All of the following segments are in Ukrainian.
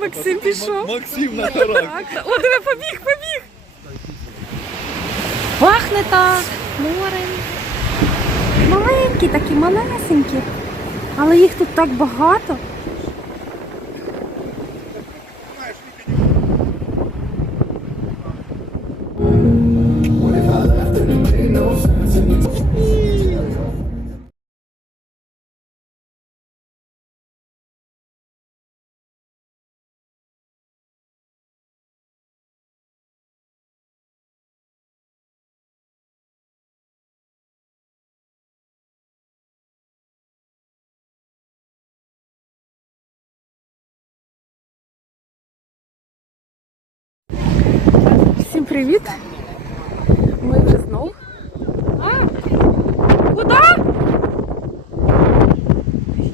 Максим пішов. Максим на характер. Так, так. О, диви, побіг, побіг. Пахне так, морем. Маленькі, такі малесенькі. Але їх тут так багато. Привіт! Ми вже знов. А? Куди?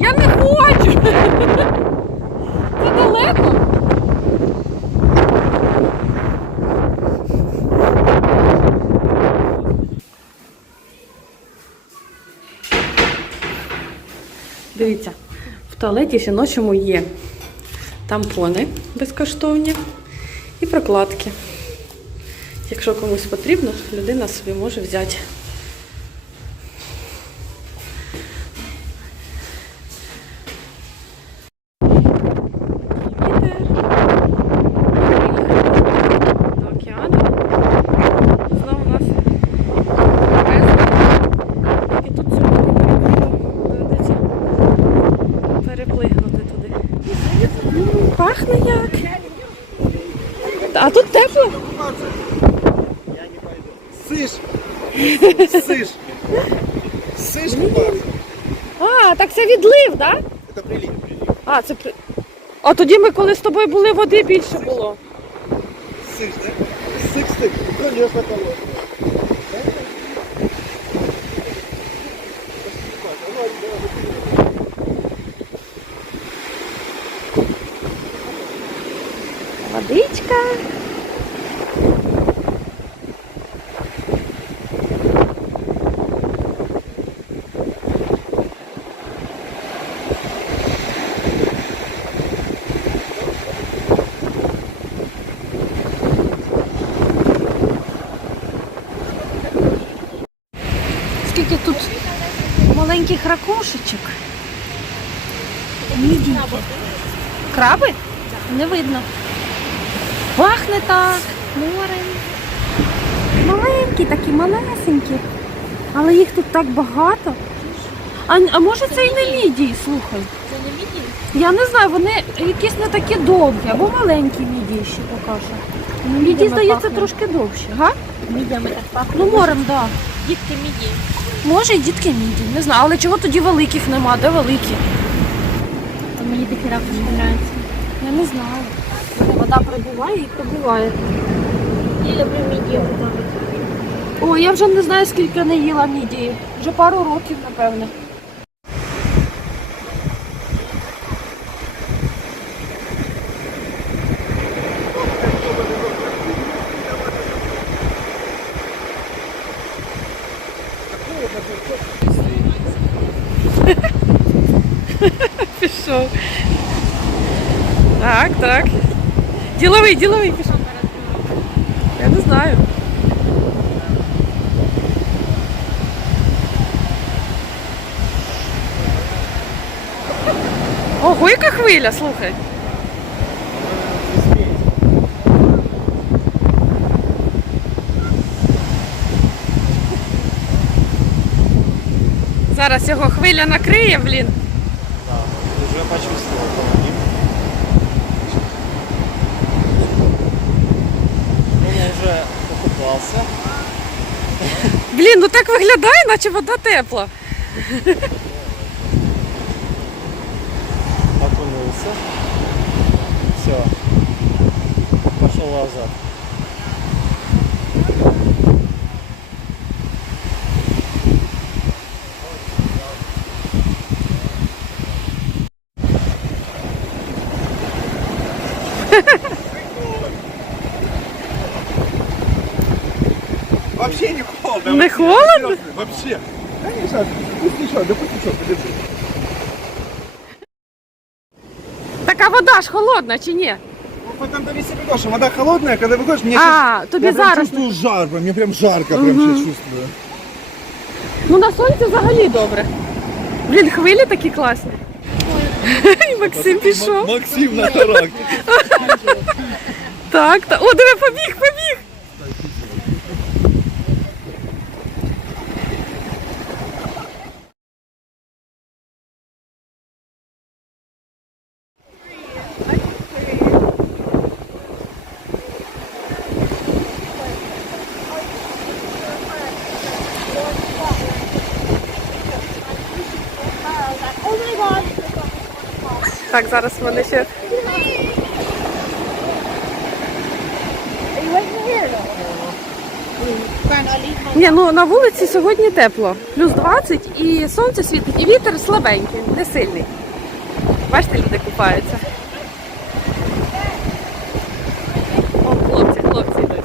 Я не хочу! Це далеко. Дивіться, в туалеті жіночому є тампони безкоштовні і прокладки. Якщо комусь потрібно, людина собі може взяти. Пахне як. А тут тепло. Сиш. Сиш. Сиш купаться. А, так це відлив, так? Это прилив. А, це при. А тоді ми, коли з тобою були, води більше було. Сиш, да? Сик, сик. Конечно, положено. Водичка. Скільки тут маленьких ракушечок. Мідійки. Краби? Не видно. Пахне так, морем. Маленькі, такі малесенькі. Але їх тут так багато. А, а може це і не мідії, слухай. Це не мідії? Я не знаю, вони якісь не такі довгі, або маленькі мідії ще покажу. Міді, здається, пахне. трошки довші, га? Мідями так пахне. Ну, морем, так. Да. Дітки мідії. Може і дітки міді, не знаю, але чого тоді великих нема, де великі? То мені такі ракушки подобаються. Я не знаю. Вода прибуває і прибуває. Я люблю мідії. О, я вже не знаю, скільки не їла мідії. Вже пару років, напевне. Пішов. Так, так. Діловий, діловий пішов. Я не знаю. Ого, яка хвиля, слухай. Зараз його хвиля накриє, блін. Уже вже половину. Він вже покупався. Блін, ну так виглядає, наче вода тепла. Окунулся. Все. Пошел назад. Вообще не холодно. Не вообще, холодно? Вообще. Конечно, пусть еще, да пусть еще, подержи. Така вода вода ж холодна чи ні? Ну, там довести себе что вода холодная, когда выходишь, мне А, щас- тобі я прям зараз чувствую жар, прям, мне прям жарко, прям сейчас чувствую. Ну на сонці взагалі добре. Блін, хвилі такі класні. І Максим пішов. Максим на характер. Так, та. О, диви, побіг, побіг. Так, зараз вони ще. Ні, ну на вулиці сьогодні тепло. Плюс 20 і сонце світить, і вітер слабенький, не сильний. Бачите, люди купаються. О, хлопці, хлопці йдуть.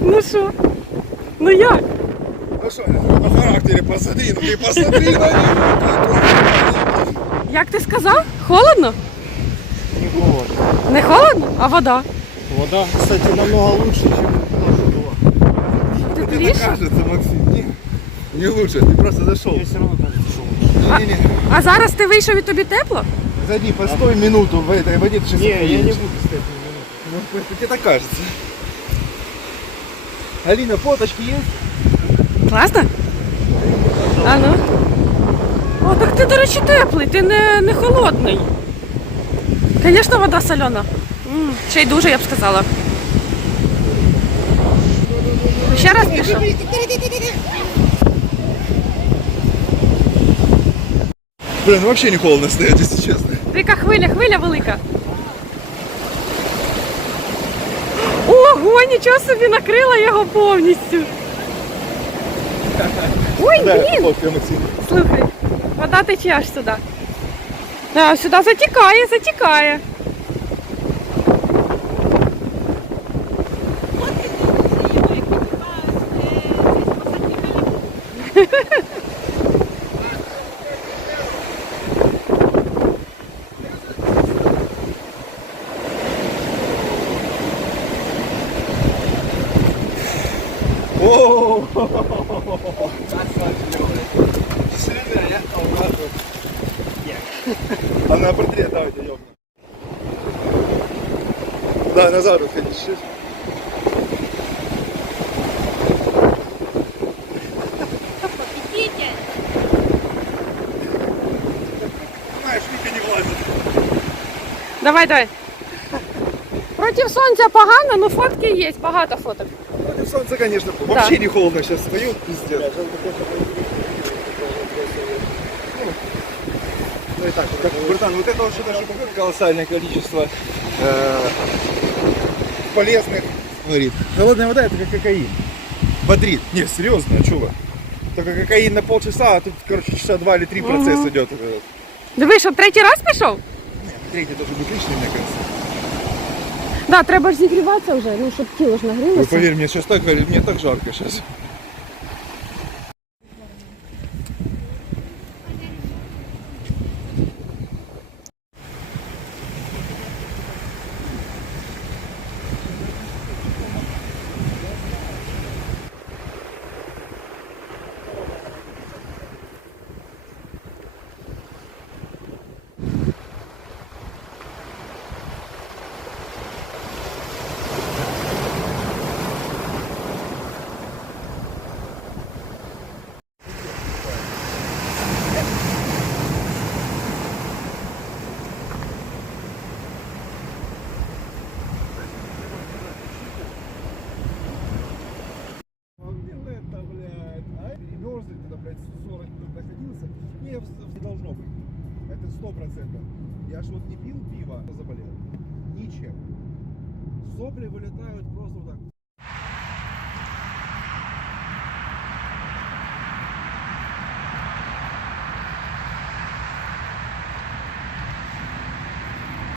Ну що? Ну як? Ну что, на характере посмотри, ну ты посмотри на него. Як ти сказав? Холодно? Не холодно. Не холодно? А вода? Вода, кстати, намного лучше, чем та, что была. Тебе Тепліше? кажется, Максим, не, не лучше, ты просто зашел. Мне все равно кажется, что лучше. Не, не, А зараз ти вийшов і тобі тепло? Зайди, постой минуту в этой воде, ты сейчас Не, я не охуеешь. буду стоять минуту. Ну, тебе так кажется. Алина, фоточки есть? Класно? А ну. О, так ти, до речі, теплий, ти не, не холодний. Звісно, вода солена. М, ще й дуже, я б сказала. Ще раз пішов. Блин, ну вообще не холодно стоять, если честно. Яка хвиля, хвиля велика. Ого, нічого собі накрила його повністю. Ой, блін! Слухай, вода тече аж сюди. А, сюди затікає, затікає. Oo. Düşünün портрет, давайте, ёбна. Да, Назаров, конечно. Давай, давай. Проти сонця погано, але фотки є, багато фоток. Солнца, конечно, вообще не холодно. Сейчас стою, пиздец. Ну и так, как, братан, вот это вот что-то что такое колоссальное количество э, полезных, говорит. Холодная вода это как кокаин. Бодрит. Не, серьезно, а чего? Только кокаин на полчаса, а тут, короче, часа два или три процесс идет. Э, Диви, щоб третій раз пішов? Третий должен быть лишний, мне кажется. Да, треба ж зігріватися вже, ну щоб тіло ж нагрілося. Ну повір, мені сейчас так, мені так жарко сейчас. Не, в- в- должно быть. Это сто процентов. Я ж вот не пил пиво, заболел. Ничем. Сопли вылетают просто вот так.